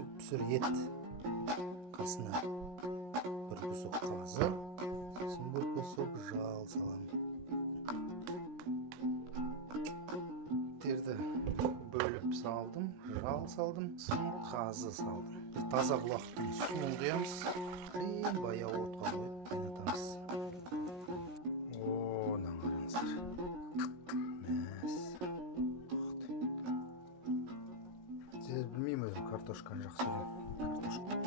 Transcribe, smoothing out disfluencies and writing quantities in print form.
Süp-püsür ет. Қасына бір кусок қазы, сосын бір кусок жал салам. Терді бөліп салдым, жал салдым, сосын қазы салдым. Таза бұлақтың суын құямыз, баяу отқа қойып қайнатамыз. Нан қараңыздар. Мәс. Білмеймін өзім картошканы жақсы көремін. Картошка